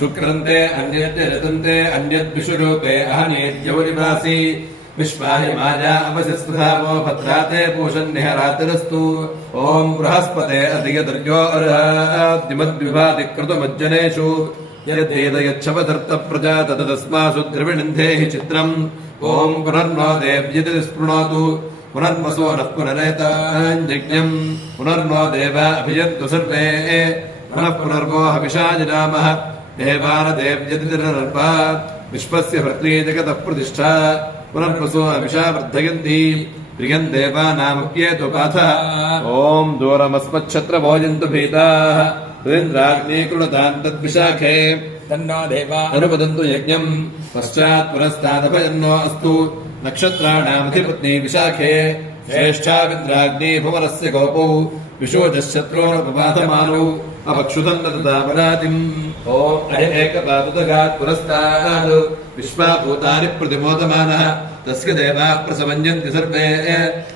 शुक्रन्ते अन्यद्य रतन्ते अन्यद्विषुरूपे अहनेद्यौरिवासि विश्वाहि माया अवशिस्तधावो भद्राते पूषन्निहरातिरस्तु ॐ बृहस्पते अधियदर्यो अर्हाद्यमद्विभातिकृतमज्जनेषु यद्वेदयच्छवधर्तप्रजा तदस्मासु द्रविणन्धेहि चित्रम् ॐ पुनर्नो देव्यति स्पृणोतु पुनर्मसो नः पुनरेताञ्जज्ञम् पुनर्नो देवा अभियन्तु सर्वे पुनः पुनर्वो हविषा जनामः देवानदेव्यतिर्नर्वा विश्वस्य भर्त्री जगतः प्रतिष्ठा पुनर्वसो हविषा वर्धयन्ति प्रियम् देवानामप्येतु पाथः ॐ दूरमस्मच्छत्रभोजन्तु भीताः रुद्राग्ने कृणताम् तद्विशाखे तन्नो देवा अनुपदन्तु यज्ञम् पश्चात् पुरस्तादभयन्नो अस्तु नक्षत्राणामधिपत्नी विशाखे श्रेष्ठाविन्द्राग्ने भुवनस्य गोपौ विशोचशत्रोणुपपातमानौ अपक्षुतम् तदापरातिम् ॐ एकपादुदगात् पुरस्तात् विश्वाभूतानि प्रतिमोदमानः तस्य देवाः प्रसवञ्जन्ति सर्वे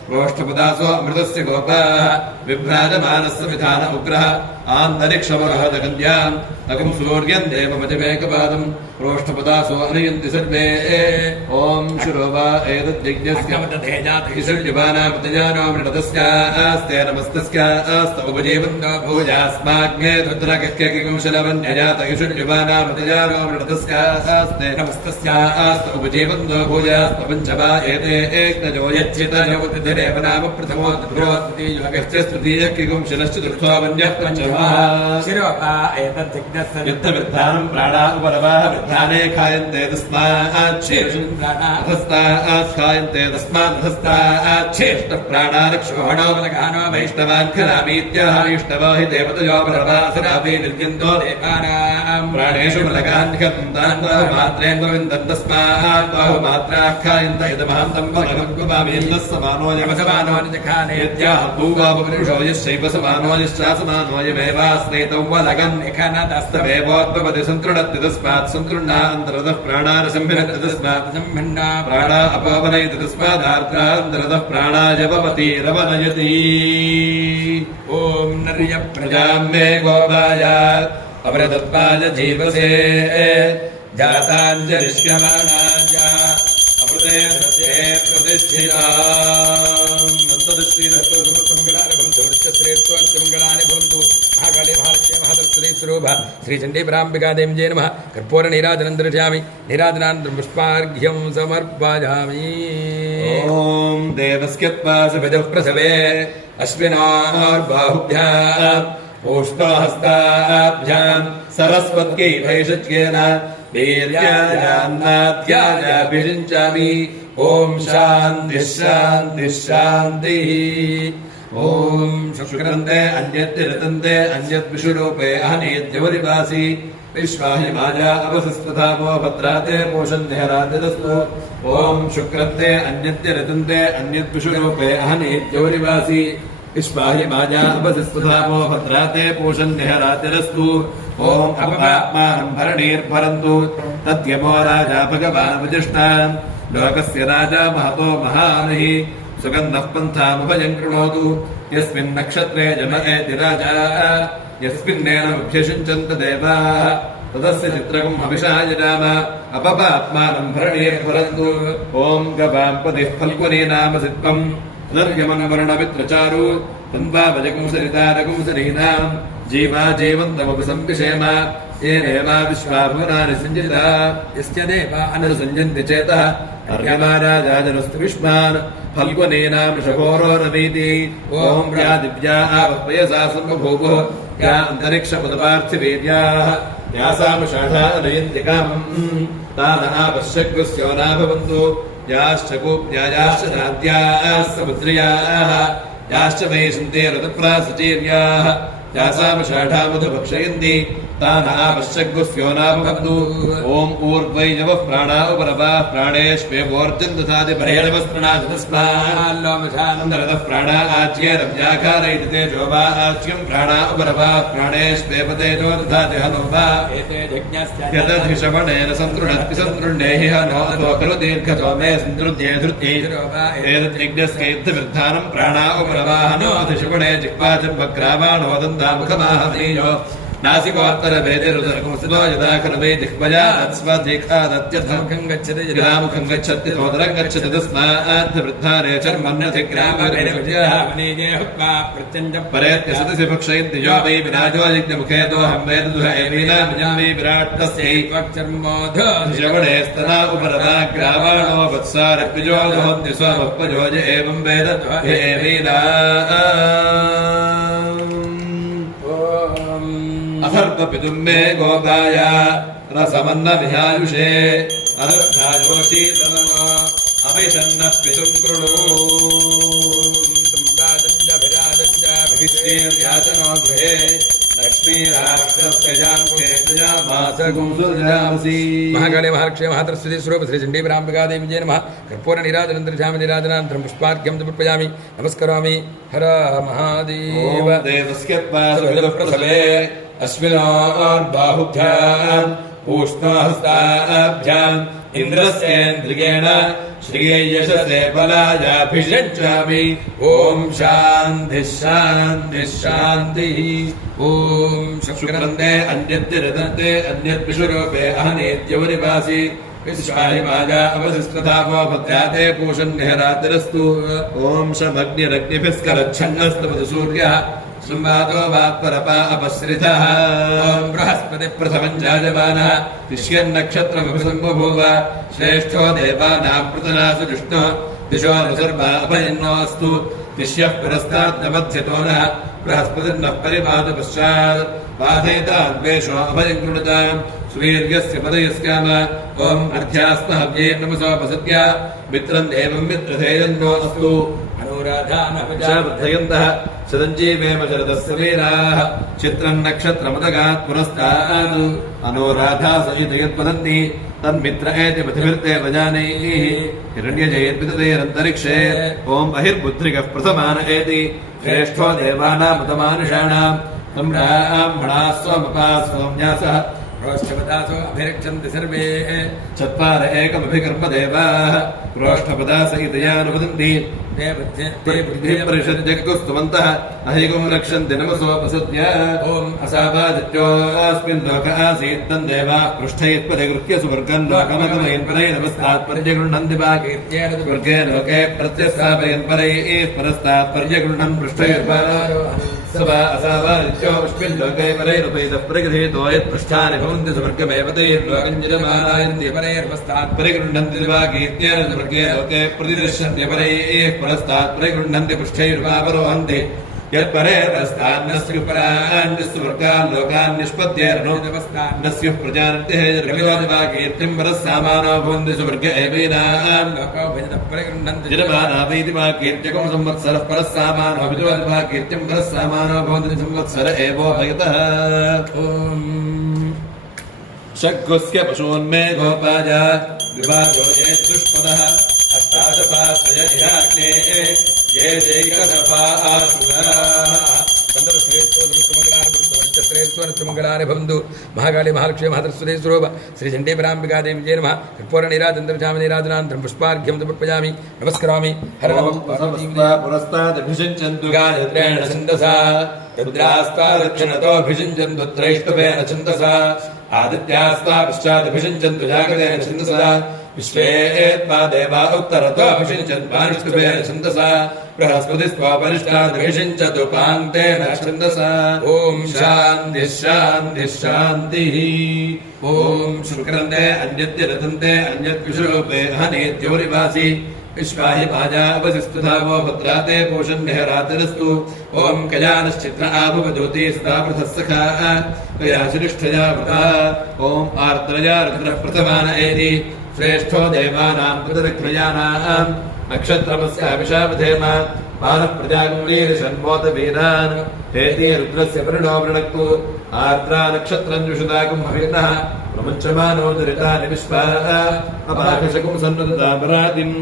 प्रोष्ठपदासो अमृतस्य गोपाः विभ्राजमानस्य विधान उग्रः आन्तरिक्षमगहदकन्याम् अगम् सूर्यम् देवमजमेकपादम् प्रोष्ठपदासो अनयन्ति सर्वे ॐ शिरो वा एतद्यज्ञस्यवानामृतजानोमृतस्यास्ते नमस्तस्यास्तवजीवन्तो भूयास्माज्ञे रुद्रकक्यकिंशलवन्यजातयिषुर्यवानामृतजानोमृतस्यास्ते नमस्तस्यास्तवजीवन्तो भूयास्पञ्चवा एते एकनजो यच्चितयोतिरेव नाम प्रथमो द्वितीयो तृतीयः किंशलश्चतुर्थो वन्यः पञ्चमः शिरोपा एतद्यज्ञस्य युद्धविद्धानं प्राणा उपरवाः विद्धाने खायन्ते तस्माच्छेष्टात् खायन्ते तस्माद्धस्ताच्छेष्टः प्राणारक्षोहणो बलगानो वैष्णवान् वैष्णवो हि देवतयो परवासरापि निर्गन्तो देवानां प्राणेषु बलगान् मात्रेण गोविन्दं तस्मात् बाहुमात्राः खायन्त इदमहन्तं भगवद्गुपामीन्दः समानो यमसमानो निजखाने यद्याः भूगोपपुरुषो यश्चैव समानो यश्चासमानो यमेवास्नेतौ वलगन् निखनदस्तमेवोद्भवति सन्तृणत्ति तस्मात् सन्तृण्णान्तरतः प्राणारसंभिनत्ति तस्मात् संभिन्ना प्राणा अपवनयति तस्मादार्द्रान्तरतः प्राणायवपति रवनयति ॐ नर्यप्रजां मे गोपायात् अमृतत्वाय जीवसे जाताञ्जलिष्यमाणाय अमृते सत्ये प्रतिष्ठिताम् सन्तदुष्टिरस्तुमङ्गलानि भवन्तु महाकाले महालक्ष्मी महादर्शने स्वरूप श्रीचण्डीपराम्बिका देव्यै नमः कर्पूर नीराजनं दर्शयामि नीराजनानन्तरं पुष्पार्घ्यं समर्पयामि ॐ देवस्य त्वासविदः प्रसवे अश्विनार्बाहुभ्याम् ओष्ठहस्ताभ्याम् सरस्वत्यै भैषज्ञेन वीर्यायान्नाद्यायाभिषिञ्चामि ॐ शान्तिः शान्तिः शान्तिः ॐ शुक्रन्ते अन्यद्य रतन्ते अन्यद्विषुरूपे अहनेद्यवरिवासि विश्वाहि माया अवसस्तधावो भद्राते पोषन्निहरातिरस्तु ॐ शुक्रन्ते अन्यद्य रतन्ते अन्यद्विषुरूपे अहनेद्यवरिवासि विश्वाहि माया अवसस्तधावो भद्राते पोषन्निहरातिरस्तु ॐ अपपात्मानं भरणीर्भरन्तु तद्यमो राजा भगवान् वजिष्ठा लोकस्य राजा महतो महानिः सुगन्धः पन्थामभयम् कृणोतु यस्मिन् नक्षत्रे जन एति राजा यस्मिन्नेनमभ्यषिञ्चन्त देवाः तदस्य चित्रकम् हविषाय नाम अपपात्मानं भरणीर्भरन्तु ॐ गवाम्पतिः फल्गुनी नाम सित्वम् नर्यमनवर्णमित्रचारु तन्वाभजकुंसरितारकुंसरीणाम् जीवा जीवन्तमपि सम्पिषेम येनेवा विश्वाभुवनानि सञ्जिता यस्य देवा अनुसञ्जन्ति चेतः अर्यमाराजाजनस्तु विष्मान् फल्गुनीनां शघोरोरवीति ॐ या दिव्या आवह्वयसा सम्बभूवुः या अन्तरिक्षमुदपार्थिवीर्याः यासामुषाढा नयन्ति कामम् तान आपश्यग्स्योना भवन्तु याश्च कूप्यायाश्च नाद्याः समुद्र्याः याश्च वैशन्ते ऋतुप्रासचीर्याः यासामुषाढामुदभक्षयन्ति तान आपश्यग्स्योना भवन्तु ॐ ऊर्ध्वैजवः प्राणा उपरवाः प्राणेष्वेवोर्जन् दधाति परेणवस्त्रणात् तस्माल्लोमशानन्दरतः प्राणा आज्येरव्याकारयति तेजो वा आज्यं प्राणा उपरवाः प्राणेष्वेव तेजो दधाति हनो वा एते यज्ञस्य यदधिश्रवणेन सन्तृणत्ति सन्तृण्डेहि हनो अथो खलु दीर्घतो मे सन्तृध्ये धृत्यै एतद्यज्ञस्य युद्धविधानं प्राणा उपरवाः हनो अधिश्रवणे जिह्वाजन्मग्रावाणो दन्तामुखमाहवीयो नासिकोत्तरवेदिरुदरकुंसितो यदा खलु वै जिह्वया तत्स्वधिखादत्यथमुखं गच्छति यदा मुखं गच्छति तोदरं गच्छति तस्मात् वृद्धारे परेत्यसति भक्षयन्ति यो वै विराजो यज्ञमुखे दोहं वेददुह एवीनामिजं वै विराट् तस्यै त्वक्चर्मोधश्रवणे स्तना उपरता ग्रावाणो वत्सारक्विजो दोहन्ति स्वमःपजोज एवं वेद एवीना अथर्वपितुं मे गोपाय रसमन्नभिहायुषे अदर्थायोषी तमो अभिषन्नः पितुं कृणु भिराजञ्जभिराजञ्जाभिष्णीर्याचनो गृहे महाकाले महालक्ष्मी महातरस्वती स्वरूप श्री चण्डीपराम्बिका देवी जय नमः कर्पूर निराजनंतरिषामि निराजनानन्तरं पुष्पार्घ्यं समर्पयामि नमस्करोमि हर महादेव देवस्य प्रसवे अस्मिन्बाहुभ्याम् पूष्णहस्ताभ्याम् इन्द्रस्येन्द्रियेण श्रियशसे बलायाभिषिञ्चामि ॐ शान्तिः शान्तिः शान्तिः ॐ शुक्रन्दे अन्यद्दिरदन्ते अन्यद्विषुरूपे अहनेत्यवनिवासि विश्वाहि माया अवसिस्कृतापो भद्राते पूषन्निहरातिरस्तु ॐ शमग्निरग्निभिस्करच्छन्नस्तमतु सूर्यः संवादो वात्परपा अपश्रितः ॐ बृहस्पति प्रथमं जायमानः तिष्यन्नक्षत्रमभिसम्बभूव श्रेष्ठो देवानां पृतनासु विष्णुः दिशो न सर्वा अभयन्नोऽस्तु तिष्यः पुरस्ताद्नमध्यतो नः बृहस्पतिर्नः परिपातु पश्चात् बाधयिताद्वेषो अभयं कृणुताम् सुवीर्यस्य पदयस्याम ॐ अर्ध्यास्महव्ये नमसोपसद्य मित्रं देवं मित्रधेयन्नोऽस्तु अनुराधानपजाबद्धयन्तः सदञ्जीवेम शरदस्य वीराः चित्रं नक्षत्रमदगात् पुरस्तात् अनुराधा सहितयद्वदन्ति तन्मित्र एति पृथिवीर्देव जानीः हिरण्यजयद्विततेरन्तरिक्षे ॐ अहिर्बुद्धिकः प्रथमान एति श्रेष्ठो देवानामुतमानुषाणाम् ब्राह्मणाः स्वमपाः स्वम्यासः प्रोष्ठपदासो अभिरक्षन्ति सर्वे चत्वार एकमभिकर्म देवाः प्रोष्ठपदास इतयानुवदन्ति परिषद्यस्तुवन्तः अहिगुं रक्षन्ति नमसोपसद्य ॐ असावादित्योऽस्मिन् लोक आसीत् तन्देवाः पृष्ठैः परिगृह्य सुवर्गं लोकमगमयन् परैः नमस्तात् पर्यगृह्णन्ति वाकीर्त्येन स्वर्गे लोके प्रत्यस्थापयन् परैः परस्तात् पर्यगृह्णन् पृष्ठैर्वारोहन् सवा असावादित्योऽस्मिन् लोके परैरुपैतः परिगृहीतो यत्पृष्ठानि भवन्ति सुवर्गमेव तैर्लोकं यजमानायन्ति परैर्पस्तात् परिगृह्णन्ति वाकीर्त्येन स्वर्गे लोके प्रतिदृश्यन्ति परैः परस्तात् परिगृह्णन्ति पृष्ठैर्वारोहन्ति यत्परेरस्तान्नस्य परान्यस्य वर्गान् लोकान् निष्पद्येर्नो नस्युः प्रजानन्तिः कीर्तिं परस्सामानो भवन्ति सुवर्ग एवेनान् लोको भेदः परिगृह्णन्ति जनमाना वैति वा कीर्त्यकं संवत्सरः परस्सामानो विद्वान् कीर्तिं परस्सामानो भवन्ति संवत्सर एवोभयतः ॐ शग्गुस्य पशून्मे गोपाय विभाजो ये दुष्पदः अष्टादशाश्रय इहाग्ने ये जैकदफा मंगलानि भवन्तु महाकाली महालक्ष्मी महातरस्वती स्वरूप श्री चण्डीपराम्बिका देवी जय नमः कर्पूर निराजनंतरिषामि निराजनानन्तरं पुष्पार्घ्यं समर्पयामि नमस्करोमि हर नमः पुरस्तादभिषिञ्चन्तु गायत्रेण छन्दसा रुद्रास्ता दक्षिणतोऽभिषिञ्चन्तु त्रैष्टवेन छन्दसा आदित्यास्ता पश्चादभिषिञ्चन्तु जागतेन छन्दसा विश्वे त्वा देवा उत्तरतोऽभिषिञ्चन् पानिष्टुभेन छन्दसा बृहस्पतिस्त्वापरिष्टादभिषिञ्चतु पान्तेन छन्दसा ॐ शान्तिः शान्तिः शान्तिः ॐ शुक्रन्दे अन्यद्य रतन्ते अन्यद्विषरूपे अहनेत्योरिवासि विश्वाहि भाजा अवसिस्तुधावो भद्राते पोषन्निहरातिरस्तु ॐ कयानश्चित्र आभुवज्योति सदा पृथः सखा कयाशिनिष्ठया वृता ॐ आर्द्रया रुद्रः प्रथमान एति श्रेष्ठो देवानां कृतविक्रयाणां नक्षत्रमस्य अभिशावधेम मानः प्रजागुम्लीर्षण्मोत वीरान् हेति रुद्रस्य परिणो वृणक्तु आर्द्रा नक्षत्रं जुषुदागुं हविर्नः प्रमुञ्चमानो दुरितानि विश्वाः अपाकशकुं सन्नुदतापरातिम्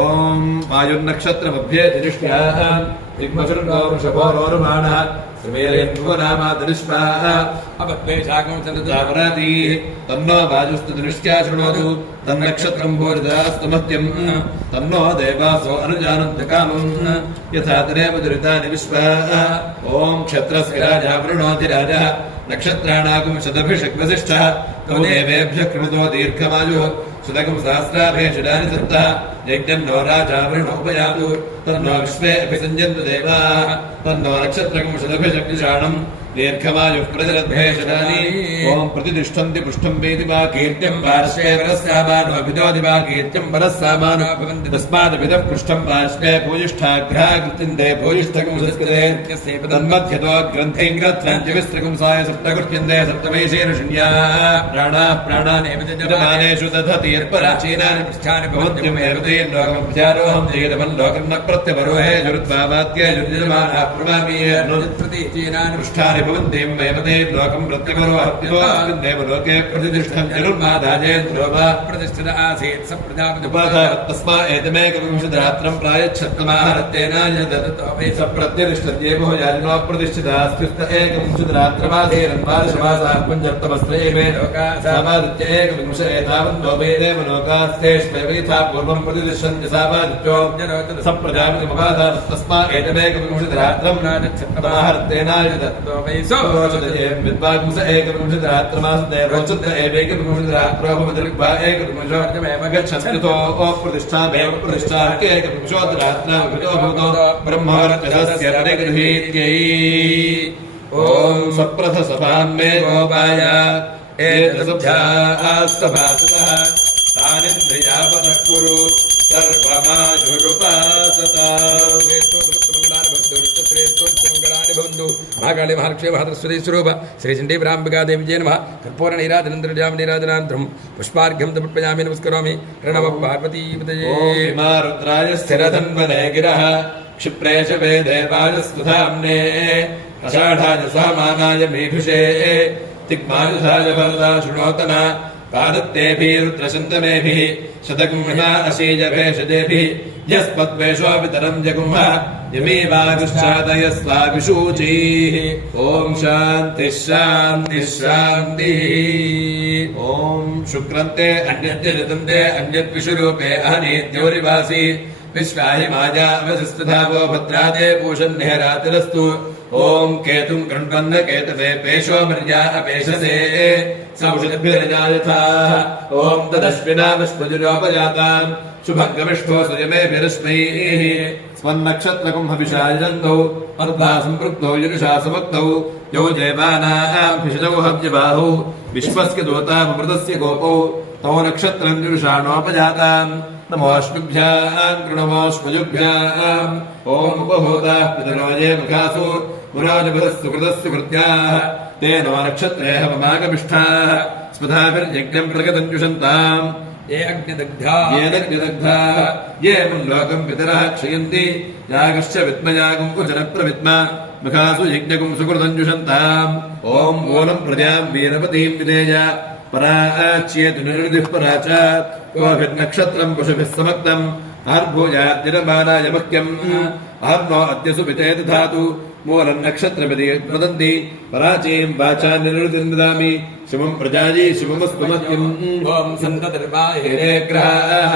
ॐ वायुर्नक्षत्रमध्ये तिष्ठ्याः दिग्मशृङ्गो वृषभोरोरुमाणः श्रीमेलयन्भुवनामादृष्टाः अपद्वेषाकं सन्नुदतापराति तन्नो वायुस्तु दृष्ट्या शृणोतु तन्नक्षत्रं भूरिदास्तु मह्यं तन्नो देवासो अनुजानन्तकामम् यथा तदेव दुरितानि विश्वाः ॐ क्षत्रस्य राजा वृणोति राजः नक्षत्राणागुं शतभिषग्वसिष्ठः तौ देवेभ्यः कृतो दीर्घमायुः शतकं सहस्राभेषडानि सप्तः यज्ञन्नो राजा वृणोपयातु तन्नो विश्वे अभिसञ्जन्तु देवाः तन्नो नक्षत्रकं शतभिषग्विषाणम् दीर्घमायुः प्रजरद्भेषडानि ओम प्रतिष्ठन्ति पुष्टं वेदि वा कीर्त्यं पार्श्वे परस्सामानो अभिदोदि वा कीर्त्यं परस्सामानो भवन्ति तस्मादभिदः पृष्ठं पार्श्वे भूयिष्ठाग्रहा कृत्यन्ते भूयिष्ठकं संस्कृते तन्मध्यतो ग्रन्थैङ्ग्रथ्राञ्च विस्त्रकं साय सप्तकृत्यन्ते सप्तमेशेन शून्याः प्राणाः प्राणानेव जमानेषु दधति यत्पराचीनानि पृष्ठानि भवन्त्यमेव तेर्लोकं प्रचारोऽहं जयदमन् लोकं न प्रत्यवरोहे जुरुद्भावात्य जुर्यजमानः प्रमामीये नोजित्प्रतीचीनानि पृष्ठानि भवन्ति वैमते लोकं प्रत्यवरोहत्यस्मिन्नेव लोके प्रतिष्ठं जनुर्मादाजेन्द्रो वा प्रतिष्ठित आसीत् स प्रजापतिपादात् तस्मा एतमेकविंशतिरात्रं प्रायच्छत्तमाहरत्तेनाय दत्तो वै स प्रत्यतिष्ठत्येव याजिनो प्रतिष्ठितास्त्युस्त एकविंशतिरात्रमाधेरन्वादशमासाः पुञ्जर्तमस्त्रैवे लोकाः सामादित्य एकविंश एतावन्तो वेदेव लोकास्तेष्वेव यथा पूर्वं प्रतिष्ठन्ति सामादित्यो स प्रजापतिमुपादात् तस्मा एतमेकविंशतिरात्रं प्रायच्छत्तमाहरत्तेनाय दत्तो विद्वांस एकविंशतिरात्रमास्ते रोचत एवैकविंशतिरात्रो भवति एकविंशोऽर्थमेव गच्छन्तो प्रतिष्ठामेव प्रतिष्ठार्थे एकविंशोत्तरात्राभितो भवतो ब्रह्मवर्चस्य परिगृहीत्यै ॐ सप्रथसभां मे गोपाय एतसभ्याः सभासुतः तानिन्द्रियावतः कुरु सर्वमायुरुपासता महाकाली महालक्ष्मी महाधरस्वती स्वरूप श्री चंडी ब्राह्मिका देवी नमः कर्पूर नीराजनंद्रजाम नीराजनांतरम पुष्पार्घ्यं समर्पयामि नमस्करोमि प्रणव पार्वती पतये रुद्राय स्थिरधन्वने गिरः क्षिप्रेश वेदेवाय स्तुधाम्ने आषाढाय सामानाय मेघुषे तिग्मायुधाय वरदा शृणोतना पादत्तेभिरुद्रशन्तमेभिः शतकं अशीज भेषजेभिः यस्पद्वेषोऽपितरं जगुंह यमीवागुश्चादयस्वाभिषूचीः ॐ शान्तिः शान्तिः शान्तिः ॐ शुक्रन्ते अन्यद्य ऋतन्ते अन्यद्विषुरूपे अहनीत्योरिवासी विश्वाहि माया अवसिस्तधावो भद्रादे पूषन्नेहरातिरस्तु ॐ केतुं गृह्णन्न केतवे पेशो मर्या अपेशसे सौषधिभिरजायथाः ॐ तदश्विनामश्वजुरोपजाताम् शुभङ्गविष्ठो सुयमेभिरश्मैः स्वन्नक्षत्रकं हविषायजन्तौ अर्धा सम्पृक्तौ युरुषा समक्तौ यौ देवानाभिषजौ हव्यबाहौ विश्वस्य दूतामृतस्य गोपौ तौ नक्षत्रं युरुषाणोपजाताम् नमोऽश्वभ्यां कृणमोऽश्वजुभ्याम् ॐ उपभूताः पितरो ये मुखासु पुराजभृतस्य कृतस्य कृत्याः तेनो नक्षत्रे हवमागमिष्ठाः स्मधाभिर्यज्ञं प्रगतञ्जुषन्ताम् ये अग्निदग्धाः ये मुल्लोकं पितरः क्षयन्ति यागश्च विद्मयागं कुचरप्रविद्मा मुखासु यज्ञकं सुकृतञ्जुषन्ताम् ॐ मूलं प्रजां वीरपतीं विदेय पराच्येतु निर्दिः पराचात् कोभिर्नक्षत्रं पशुभिः समक्तम् आर्भूयाद्यरमानाय मह्यम् आर्नो अद्य सुपिते दधातु मूलं नक्षत्रपति वदन्ति पराचीं वाचा निर्वृतिं ददामि शुभं प्रजायै शुभमस्तु मह्यम् ॐ सन्ततिर्वाहेरे ग्रहाः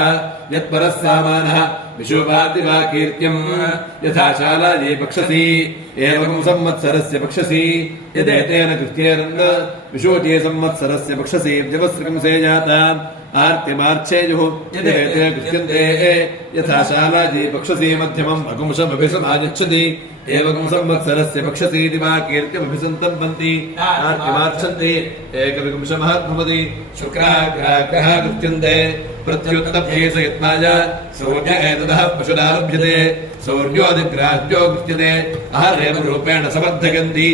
यत्परः सामानः विशुभाति वा कीर्त्यम् यथा शालायै पक्षसि एवं संवत्सरस्य पक्षसि यदेतेन कृत्येरन्न विशोचे संवत्सरस्य पक्षसि व्यवस्त्रकं सेजाताम् आर्त्यमार्च्छेयुः यदेते कृत्यन्ते यथा शालायै पक्षसि मध्यमम् अकुंशमभिसमागच्छति एवं संवत्सरस्य पक्षसीति वा कीर्त्यमभिसन्तन्वन्ति आर्त्यमार्च्छन्ति एकविंशमः भवति शुक्राग्राग्रः कृत्यन्ते प्रत्युत्तभ्येष यत्नाय सौर्य एतदः पशुरारभ्यते सौर्योदिग्राह्यो कृत्यते आहारेण समर्थयन्ति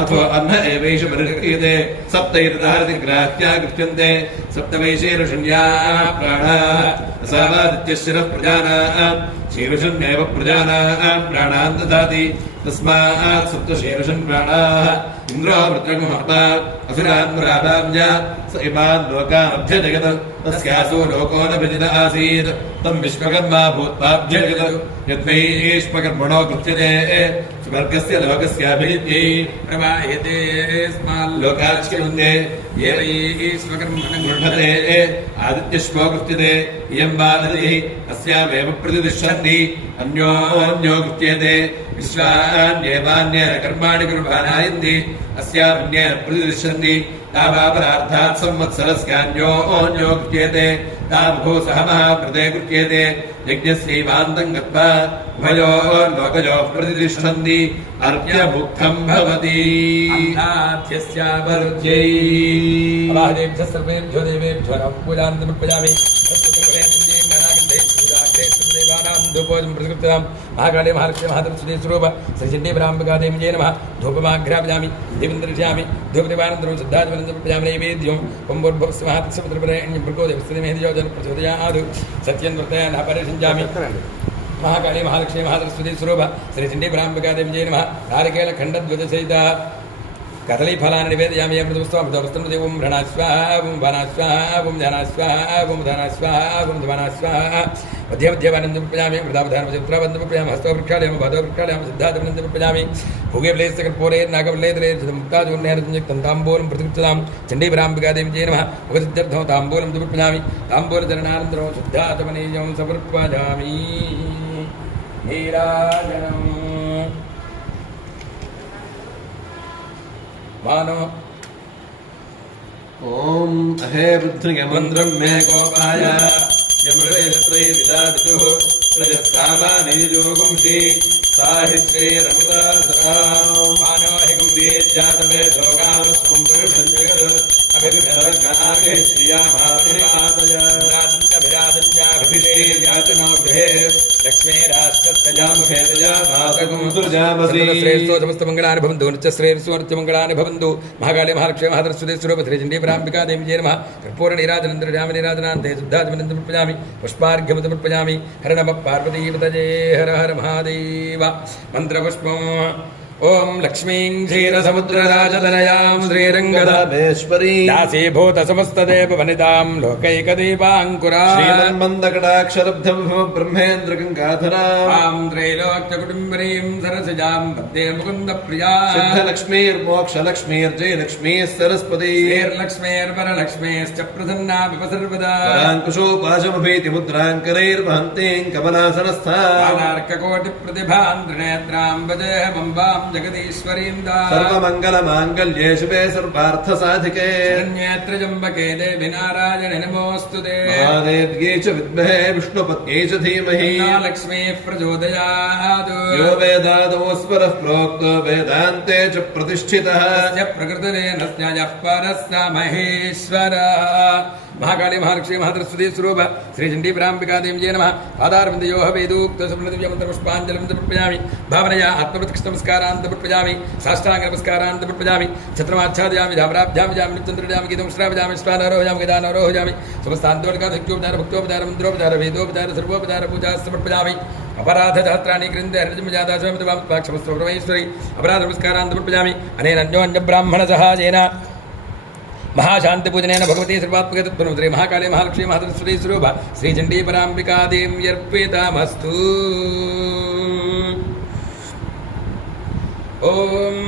अथवा अन्न एवैष परिक्रियते सप्तैतदहारतिग्राह्या कृत्यन्ते सप्तवैशेन शून्याः प्राणाः असावादित्यशिरः प्रजानाम् शीर्षन्येव प्रजानाम् प्राणान् ददाति तस्मात् सप्तशीर्षन् प्राणाः इन्द्रो वृत्रगुमहता असुरान्मराभाव्य स इमान् लोकानभ्यजगत् तस्यासो लोको न विजित आसीत् तं विश्वकर्मा भूत्वाभ्यजगत् यद्वैश्वकर्मणो कृत्यते स्वर्गस्य लोकस्याभिजित्यै प्रवाह्यते स्माल् लोकाच्यन्ते ये वैश्वकर्मणं गृह्णते आदित्यश्वो कृत्यते इयं वा नदिः अस्यामेव प्रतिष्ठन्ति अन्योन्यो कृत्यते विश्वान्येवान्येन कर्माणि कुर्वाणायन्ति अस्यामन्येन प्रतिदृश्यन्ति तावापरार्थात् संवत्सरस्यान्योन्यो गृह्यते तावभो सह महाव्रते गृह्यते यज्ञस्यैवान्तं गत्वा उभयोर्लोकयोः प्रतितिष्ठन्ति अर्घ्यभुक्तं भवति अन्नाद्यस्यावरुध्यै अवादेभ्यः सर्वेभ्यो देवेभ्यो नमः पूजां समर्पयामि महाकाले महालक्ष्मी महाधरस्वती स्वरूप श्रीचण्डी ब्राह्मकादेवी नमः धूपमाघ्रापयामि देवेन्द्रयामि धूपदेवानन्दरं सिद्धात्मनन्दं प्रजामि नैवेद्यं पंबोर्भवस्य महात्समुद्रपरेण्यं भृगोदेवस्तिमेधियोजन प्रचोदयात् सत्यं वर्तयान परिषञ्जामि महाकाली महालक्ष्मी महाधरस्वती स्वरूप श्रीचण्डी ब्राह्मकादेवी नमः नारिकेलखण्डध्वजसहिता कदलीफलानि निवेदयामि अमृतवस्त्रं देवं ऋणास्वाहा ओं वनास्वाहा ओं धनास्वाहा ओं धनास्वाहा ओं धनास्वाहा मध्य मध्यवानन्दं प्रजामि मृदावधानमचित्रावन्दं प्रजामि हस्तवृक्षालयं पादवृक्षालयं सिद्धार्थवन्दं प्रजामि भोगे प्लेस्तकल्पोरे नागवल्लेदरे मुक्ताजोन्यारञ्जक्तं ताम्बूलं प्रतिकृतां चण्डीब्राह्मकादेवी नमः भगवसिद्ध्यर्थं ताम्बूलं समर्पयामि ताम्बूलचरणानन्तरं शुद्धात्मनीयं समर्पयामि नीराजनम् मानो ओम अहे बुद्धिर्गमन्द्रं मे गोपाय यमृतयत्रय विदाविदुः रजस्कामानिजोगुंसि साहित्रे रमता सदां मानो हिगुंसि जातवेदोगामस्वं पुरुषं जगत् अभिरुद्धर्गागे श्रिया भाविमातया राजन्यभिराजन्याभिषे यातनो गृहे लक्ष्मी राष्ट्रस्तजामुखेतया भातकं दुर्जामसि श्रेष्ठो समस्तमङ्गलानि भवन्तु नित्य श्रेयस्सु नित्यमङ्गलानि भवन्तु महाकाले महालक्ष्मी महाधरस्वती स्वरूप श्रीचण्डी ब्राह्मकादेवी नमः कर्पूरनीराजनन्दरामनीराजनान्ते शुद्धात्मनन्दं समर्पयामि पुष्पार्घ्यं समर्पयामि हर नमः पार्वतीपतये हर हर महादेव मन्त्रपुष्पम् ओम लक्ष्मीं क्षीरसमुद्रराजतनयां श्रीरङ्गधामेश्वरी दासीभूत समस्तदेव वनितां लोकैकदीपाङ्कुरा श्रीमन्मन्दकटाक्षरब्धं ब्रह्मेन्द्रगङ्गाधरां त्रैलोक्यकुटुम्बरीं सरसिजां वन्दे मुकुन्दप्रिया सिद्धलक्ष्मीर्मोक्षलक्ष्मीर्जयलक्ष्मीः सरस्वती श्रीर्लक्ष्मीर्वरलक्ष्मीश्च प्रसन्ना विपसर्वदा अंकुशोपाशमभीतिमुद्राङ्करैर्वहन्तीं कमलासनस्था नानार्ककोटिप्रतिभां त्रिनेत्रां भजेऽहमम्बां जगदीश्वरीं सर्वमङ्गलमाङ्गल्ये शिवे सर्वार्थसाधिके शरण्ये देवि नारायणे नमोऽस्तुते महादेव्यै च विद्महे विष्णुपत्न्यै च धीमहि लक्ष्मीः प्रचोदयात् यो वेदादौ स्वरः प्रोक्तो वेदान्ते च प्रतिष्ठितः प्रकृतिरेण स्यायः परः स महेश्वरः महाकाली महालक्ष्मी महाधरस्वती स्वरूप श्रीचण्डी ब्राह्मकादेवी नमः पादारविन्दयोः वेदोक्तसुमनदिव्यमन्त्रपुष्पाञ्जलिं समर्पयामि भावनया आत्मप्रतिष्ठनमस्कारान् समर्पयामि साष्टाङ्गनमस्कारान् समर्पयामि छत्रमाच्छादयामि धामराभ्यां जामि नित्यन्द्रजामि गीतं श्रावयामि स्वानारोहयामि गदानारोहयामि समस्तान्तवर्गाधक्योपचार भक्तोपचार मन्त्रोपचार वेदोपचार सर्वोपचार पूजा समर्पयामि अपराधसहस्राणि कृन्दे हरिजमजादास्वामित्वाक्षमस्वप्रमेश्वरी अपराधनमस्कारान् समर्पयामि अनेन अन्योन्यब्राह्मणसहायेन महाशांति पूजनेन भगवती सर्वात्मक तत्त्वं श्री महाकाली महालक्ष्मी महाधरस्वती स्वरूप श्रीचण्डी पराम्बिकादेवी अर्पितमस्तु ओम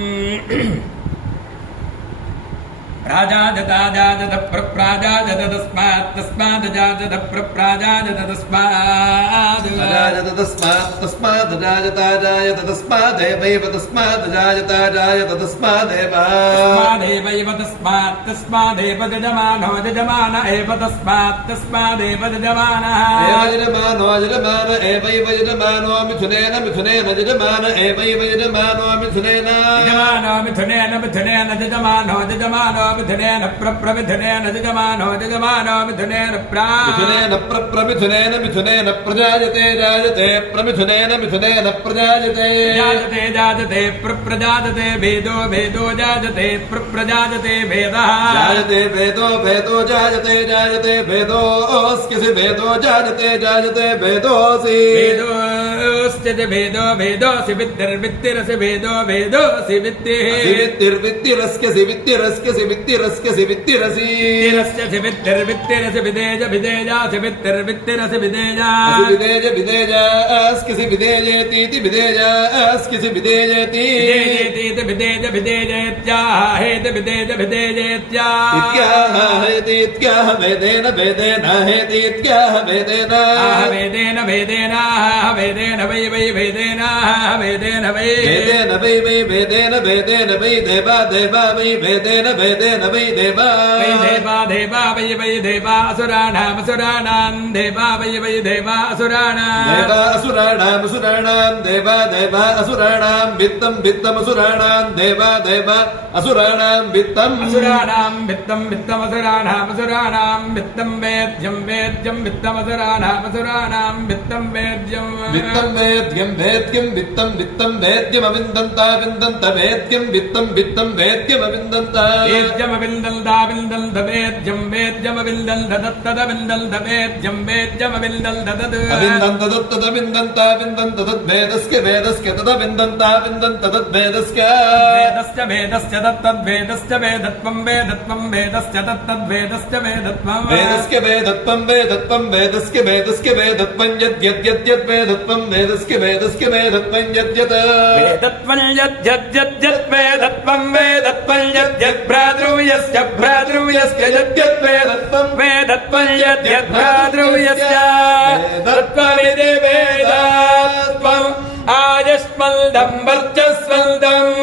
प्राजाजताजाजत प्रप्राजाजत तस्मात् तस्मात् जाजत प्रप्राजाजत तस्मात् जाजत तस्मात् तस्मात् जाजताजायत तस्मादेवैव तस्मात् जाजताजायत तस्मादेव तस्मादेवैव तस्मात् तस्मादेव यजमानो यजमान एव तस्मात् तस्मादेव यजमानः यजमानो यजमान एवैव यजमानो मिथुनेन मिथुनेन यजमान एवैव यजमानो मिथुनेन यजमानो मिथुनेन मिथुनेन यजमानो यजमानो मिथुनेन प्रप्रमिथुनेन यजमानो यजमानो मिथुनेन प्रप्रमिथुनेन मिथुनेन प्रजायते जायते प्रमिथुनेन मिथुनेन प्रजायते जायते जायते प्रप्रजायते भेदो भेदो जायते प्रप्रजायते भेदः जायते भेदो भेदो जायते जायते भेदोऽस्यसि भेदो जायते जायते भेदोऽसि भेदोऽस्यति भेदो भेदोऽसि वित्तिर्वित्तिरसि भेदो भेदोऽसि वित्तिः वित्तिर्वित्तिरस्यसि वित्तिरस्यसि वित्तिरस्यसि वित्तिरसि विदेयस्य सिवित्तिर्वित्तिरसि विदेज विदेजासि वित्तिर्वित्तिरसि विदेजा विदेज विदेजास्किसि विदेजेतीति विदेजास्किसि विदेजेति विदेजेतीति विदेज विदेजेत्याह हेति विदेज विदेजेत्याह इत्याह हेति इत्याह वेदेन वेदेन हेति इत्याह वेदेन वेदेन वेदेनाह वेदेन वै वै वेदेनाह वेदेन वै वेदेन वै वै वेदेन वेदेन वै देवा देवा वै वेदेन वेदेन वै देवा वै देवा देवा वै वै देवा असुराणाम् असुराणाम् देवा वै वै देवा असुराणाम् देवा असुराणाम् असुराणाम् देवा देवा असुराणाम् वित्तम् वित्तम् असुराणाम् देवा देवा असुराणाम् वित्तम् असुराणाम् वित्तम् वित्तम् असुराणाम् असुराणाम् वित्तम् वेद्यम् वेद्यम् वित्तम् असुराणाम् असुराणाम् वित्तम् वेद्यम् वित्तम् वेद्यम् वेद्यम् वित्तम् वित्तम् वेद्यमविन्दन्ता विन्दन्त वेद्यम् वित्तम् वित्तम् वेद्यमविन्दन्ता वेद्यमविन्दन्ता विन्दन्त वेद्यम् वेद्यमविन्दन्त तत्तदविन्दन्त वेद्यम् वेद्यमविन्दन्त तद् अविन्दन्त तत्तदविन्दन्ता विन्दन्त तद्वेदस्य वेदस्य तदविन्दन्ता विन्दन्त तद्वेदस्य वेदस्य वेदस्य तत्तद्वेदस्य वेदत्वम् वेदत्वम् वेदस्य तत्तद्वेदस्य वेदत्वम् वेदस्य वेदत्वम् वेदत्वम् वेदस्य वेदस्य वेदत्वम् यद्यद्यद्यद् वेदत्वम् वेदस्य वेदस्य वेदत्वम् यद्यत् वेदत्वम् यद्यद्यद्यद् वेदत्वम् वेदत्वम् यद्यद् भ्रातृव्यस्य भ्रातृव्यस्य यद्यद् वेदत्वम् वेदत्वम् यद्यद् भ्रातृव्यस्य वेदत्वमिति वेदत्वम् आयुष्मल्दम् वर्चस्वल्दम्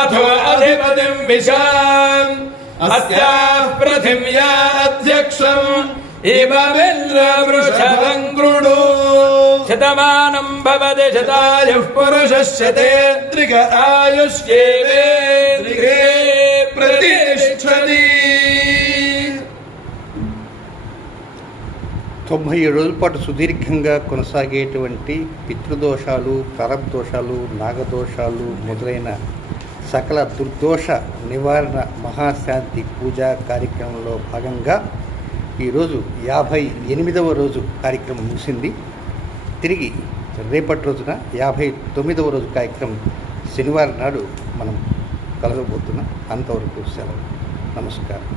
अथो अधिपतिम् विशाम् अस्याः पृथिव्या अध्यक्षम् इममिन्द्रवृषभम् कृणु शतमानम् भवति शतायुः पुरुषः शतेन्द्रिय आयुष्येवेन्द्रिये प्रतिष्ठति 97 రోజుల పాటు సుదీర్ఘంగా కొనసాగేటువంటి పితృదోషాలు, ప్రారబ్ధదోషాలు, నాగదోషాలు మొదలైన సకల దుర్దోష నివారణ మహాశాంతి పూజా కార్యక్రమంలో భాగంగా ఈరోజు 58వ రోజు కార్యక్రమం ముగిసింది. తిరిగి రేపటి రోజున 59వ రోజు కార్యక్రమం శనివారం నాడు మనం కలగబోతున్నాం. అంతవరకు సెలవు. నమస్కారం.